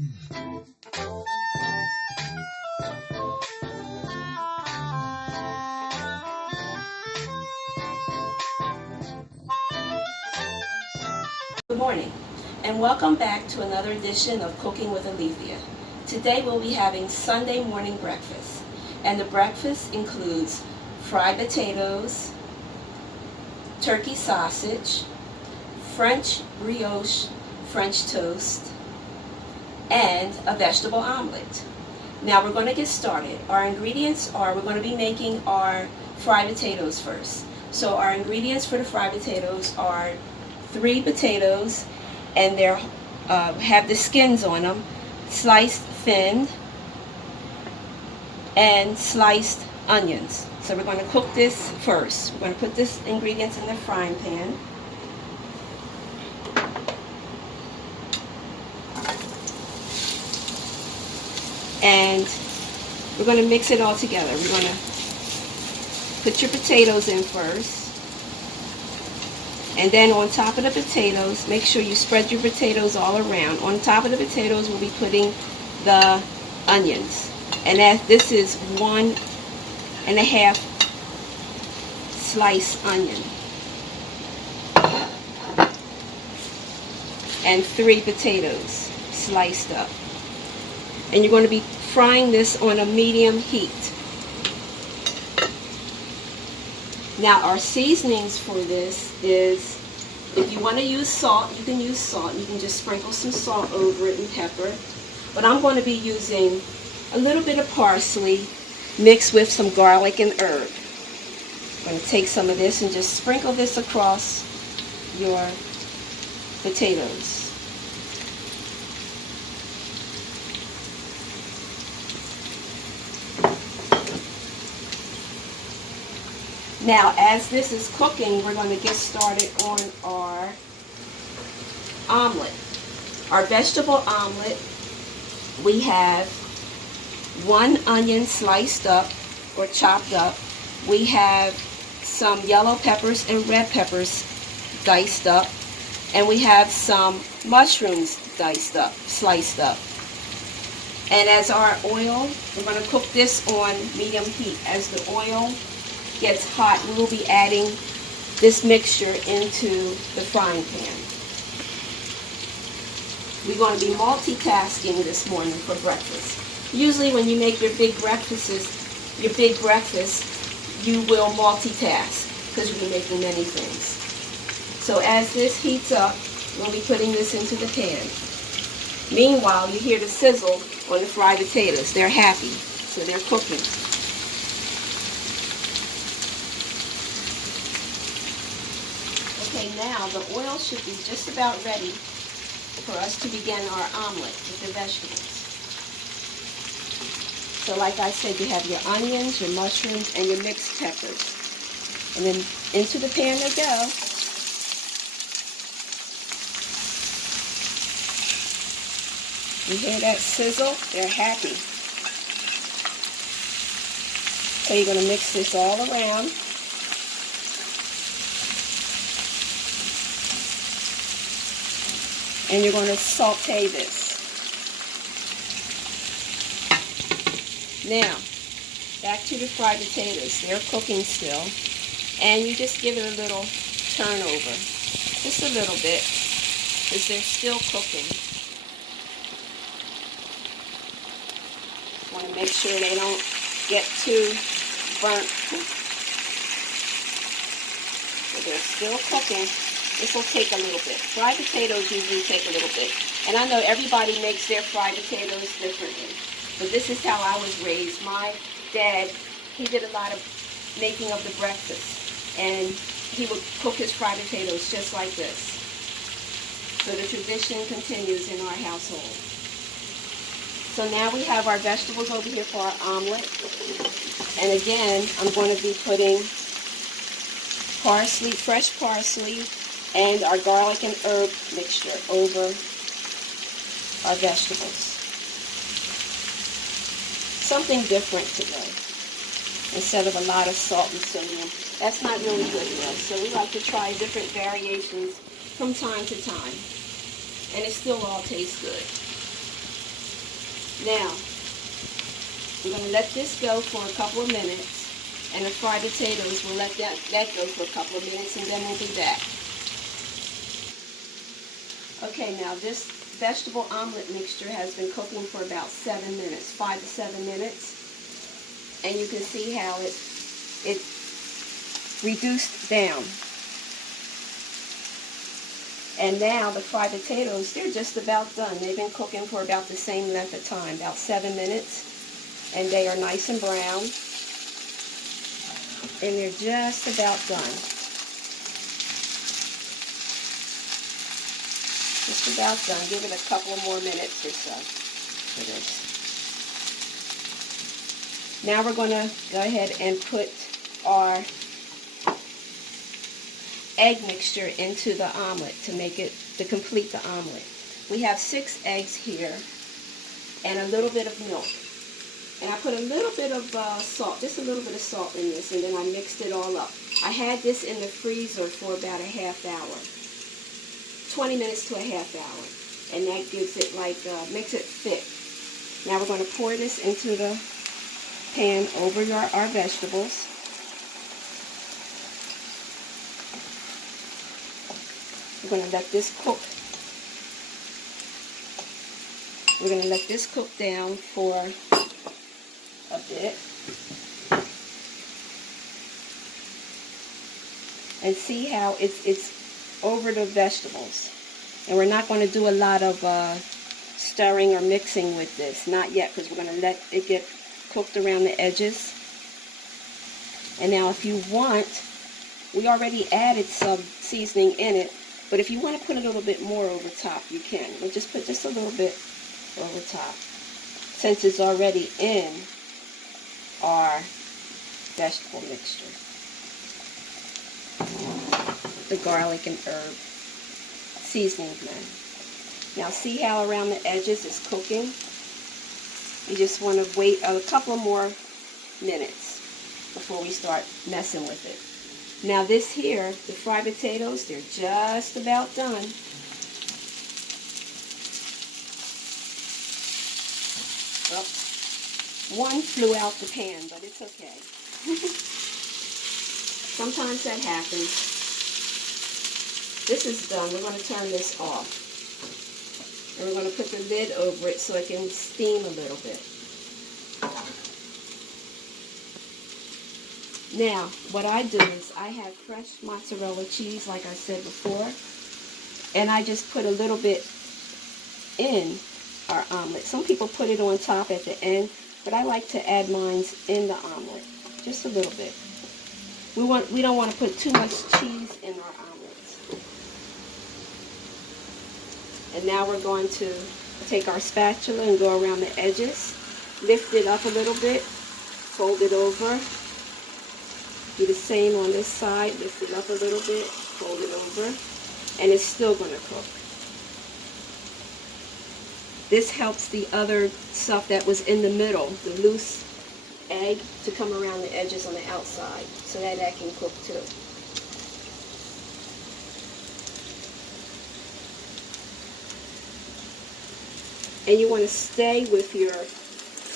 Good morning, and welcome back to another edition of Cooking with Alethea. Today we'll be having Sunday morning breakfast, and the breakfast includes fried potatoes, turkey sausage, French brioche French toast, and a vegetable omelet. Now we're going to get started. Our ingredients are, we're going to be making our fried potatoes first. So our ingredients for the fried potatoes are 3 potatoes, and they have the skins on them, sliced thin, and sliced onions. So we're going to cook this first. We're going to put this ingredients in the frying pan. And we're going to mix it all together. We're going to put your potatoes in first. And then on top of the potatoes, make sure you spread your potatoes all around. On top of the potatoes, we'll be putting the onions. And this is 1½ sliced onion. And 3 potatoes sliced up. And you're going to be frying this on a medium heat. Now our seasonings for this is, if you want to use salt, you can use salt. You can just sprinkle some salt over it and pepper. But I'm going to be using a little bit of parsley mixed with some garlic and herb. I'm going to take some of this and just sprinkle this across your potatoes. Now, as this is cooking, we're going to get started on our omelet. Our vegetable omelet, we have 1 onion sliced up or chopped up. We have some yellow peppers and red peppers diced up. And we have some mushrooms diced up, sliced up. And as our oil, we're going to cook this on medium heat. As the oil gets hot, we will be adding this mixture into the frying pan. We're going to be multitasking this morning for breakfast. Usually when you make your big breakfast, you will multitask because you'll be making many things. So as this heats up, we'll be putting this into the pan. Meanwhile, you hear the sizzle on the fried potatoes. They're happy, so they're cooking. Okay, now the oil should be just about ready for us to begin our omelet with the vegetables. So like I said, you have your onions, your mushrooms, and your mixed peppers. And then into the pan they go. You hear that sizzle? They're happy. So you're going to mix this all around. And you're going to saute this. Now, back to the fried potatoes. They're cooking still. And you just give it a little turn over. Just a little bit, because they're still cooking. Want to make sure they don't get too burnt. So they're still cooking. This will take a little bit. Fried potatoes usually take a little bit. And I know everybody makes their fried potatoes differently. But this is how I was raised. My dad, he did a lot of making of the breakfast. And he would cook his fried potatoes just like this. So the tradition continues in our household. So now we have our vegetables over here for our omelet. And again, I'm going to be putting parsley, fresh parsley, and our garlic and herb mixture over our vegetables. Something different today, instead of a lot of salt and sodium. That's not really good for us, so we like to try different variations from time to time, and it still all tastes good. Now, we're going to let this go for a couple of minutes, and the fried potatoes, we'll let that go for a couple of minutes, and then we'll be back. Okay, now this vegetable omelet mixture has been cooking for about 7 minutes, 5 to 7 minutes. And you can see how it reduced down. And now the fried potatoes, they're just about done. They've been cooking for about the same length of time, about 7 minutes. And they are nice and brown. And they're just about done. Just about done. Give it a couple of more minutes or so for this. Now we're going to go ahead and put our egg mixture into the omelet to complete the omelet. We have 6 eggs here and a little bit of milk. And I put a little bit of salt, just a little bit of salt in this, and then I mixed it all up. I had this in the freezer for about a half hour, 20 minutes to a half hour, and that gives it makes it thick. Now we're going to pour this into the pan over our vegetables. We're going to let this cook. We're going to let this cook down for a bit. And see how it's over the vegetables. And we're not going to do a lot of stirring or mixing with this. Not yet, because we're going to let it get cooked around the edges. And now if you want, we already added some seasoning in it, but if you want to put a little bit more over top, you can. We'll just put just a little bit over top, since it's already in our vegetable mixture. The garlic and herb seasoning blend. Now see how around the edges it's cooking? You just want to wait a couple more minutes before we start messing with it. Now this here, the fried potatoes, they're just about done. Well, one flew out the pan, but it's okay. Sometimes that happens. This is done. We're going to turn this off. And we're going to put the lid over it so it can steam a little bit. Now, what I do is I have fresh mozzarella cheese, like I said before, and I just put a little bit in our omelet. Some people put it on top at the end, but I like to add mine in the omelet, just a little bit. We don't want to put too much cheese in our omelets. And now we're going to take our spatula and go around the edges, lift it up a little bit, fold it over. Do the same on this side, lift it up a little bit, fold it over, and it's still going to cook. This helps the other stuff that was in the middle, the loose egg, to come around the edges on the outside so that can cook too. And you want to stay with your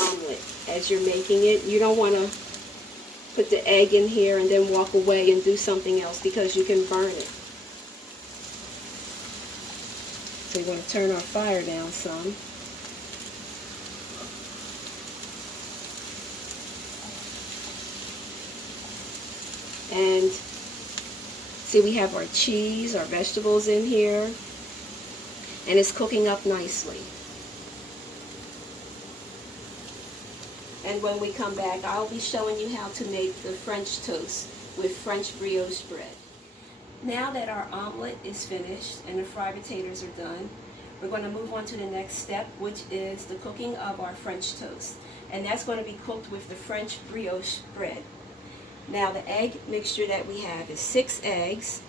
omelet as you're making it. You don't want to put the egg in here and then walk away and do something else, because you can burn it. So you want to turn our fire down some. And see, we have our cheese, our vegetables in here, and it's cooking up nicely. And when we come back, I'll be showing you how to make the French toast with French brioche bread. Now that our omelet is finished and the fried potatoes are done, we're going to move on to the next step, which is the cooking of our French toast. And that's going to be cooked with the French brioche bread. Now the egg mixture that we have is 6 eggs,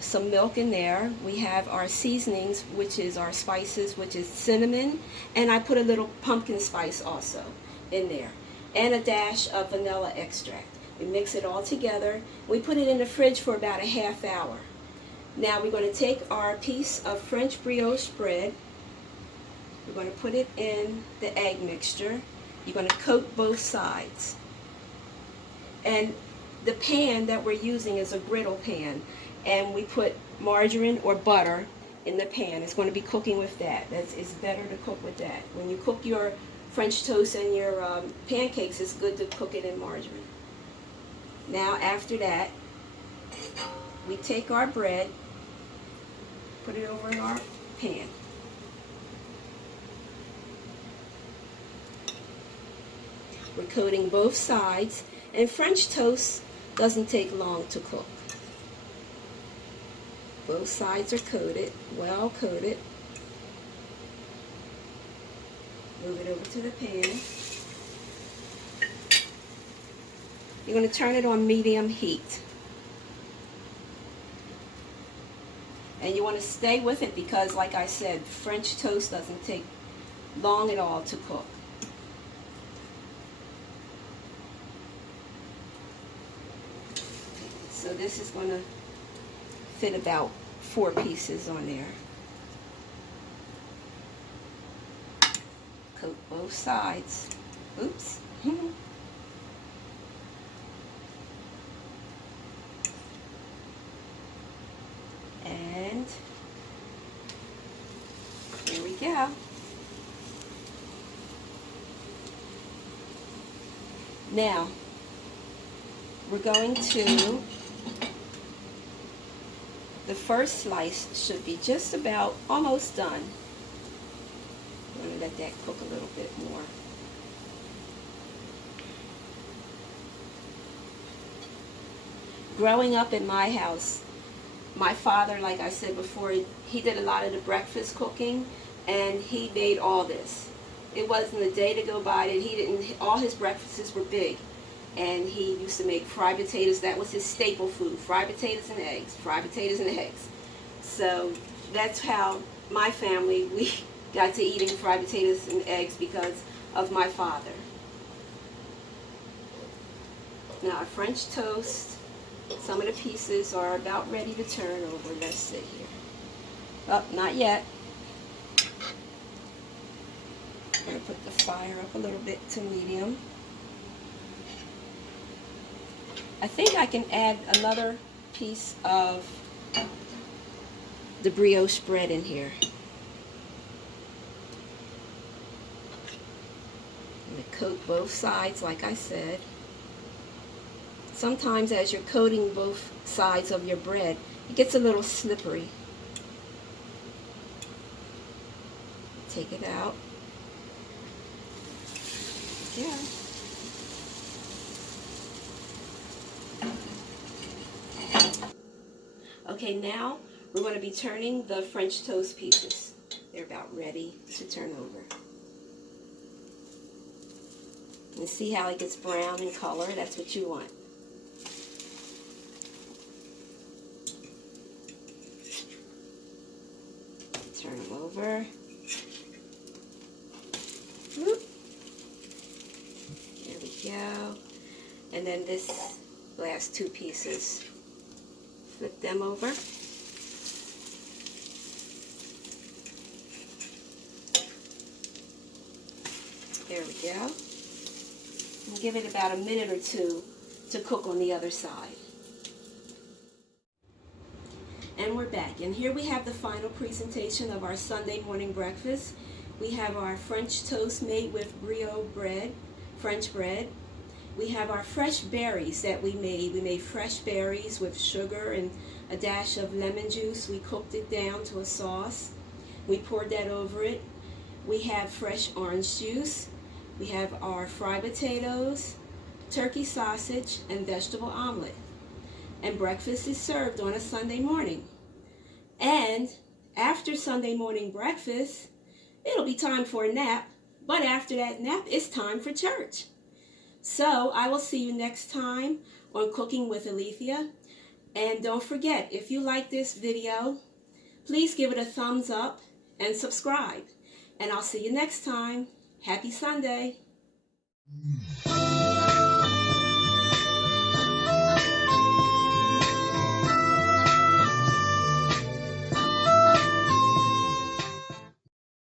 some milk in there. We have our seasonings, which is our spices, which is cinnamon, and I put a little pumpkin spice also in there, and a dash of vanilla extract. We mix it all together. We put it in the fridge for about a half hour. Now we're going to take our piece of French brioche bread, We're going to put it in the egg mixture. You're going to coat both sides. And the pan that we're using is a griddle pan, and we put margarine or butter in the pan. It's going to be cooking with that. It's better to cook with that. When you cook your French toast and your pancakes, it's good to cook it in margarine. Now after that, we take our bread, put it over in our pan. We're coating both sides, and French toast doesn't take long to cook. Both sides are coated, well coated. Move it over to the pan. You're going to turn it on medium heat. And you want to stay with it because, like I said, French toast doesn't take long at all to cook. So this is going to fit about 4 pieces on there. Coat both sides. Oops. And there we go. Now, we're going to, the first slice should be just about almost done. I'm going to let that cook a little bit more. Growing up in my house, my father, like I said before, he did a lot of the breakfast cooking, and he made all this. It wasn't a day to go by that he didn't, all his breakfasts were big. And he used to make fried potatoes. That was his staple food, fried potatoes and eggs, fried potatoes and eggs. So that's how my family, we got to eating fried potatoes and eggs because of my father. Now our French toast, some of the pieces are about ready to turn over. Let's see here. Oh, not yet. I'm going to put the fire up a little bit to medium. I think I can add another piece of the brioche bread in here. I'm going to coat both sides, like I said. Sometimes as you're coating both sides of your bread, it gets a little slippery. Take it out. Yeah. Okay, now we're going to be turning the French toast pieces. They're about ready to turn over. And see how it gets brown in color? That's what you want. Turn them over. Whoop. There we go. And then this last 2 pieces. Flip them over. There we go. And give it about a minute or 2 to cook on the other side. And we're back. And here we have the final presentation of our Sunday morning breakfast. We have our French toast made with brioche bread, French bread. We have our fresh berries that we made. We made fresh berries with sugar and a dash of lemon juice. We cooked it down to a sauce. We poured that over it. We have fresh orange juice. We have our fried potatoes, turkey sausage, and vegetable omelet. And breakfast is served on a Sunday morning. And after Sunday morning breakfast, it'll be time for a nap. But after that nap, it's time for church. So I will see you next time on Cooking with Alethea. And don't forget, if you like this video, please give it a thumbs up and subscribe. And I'll see you next time. Happy Sunday.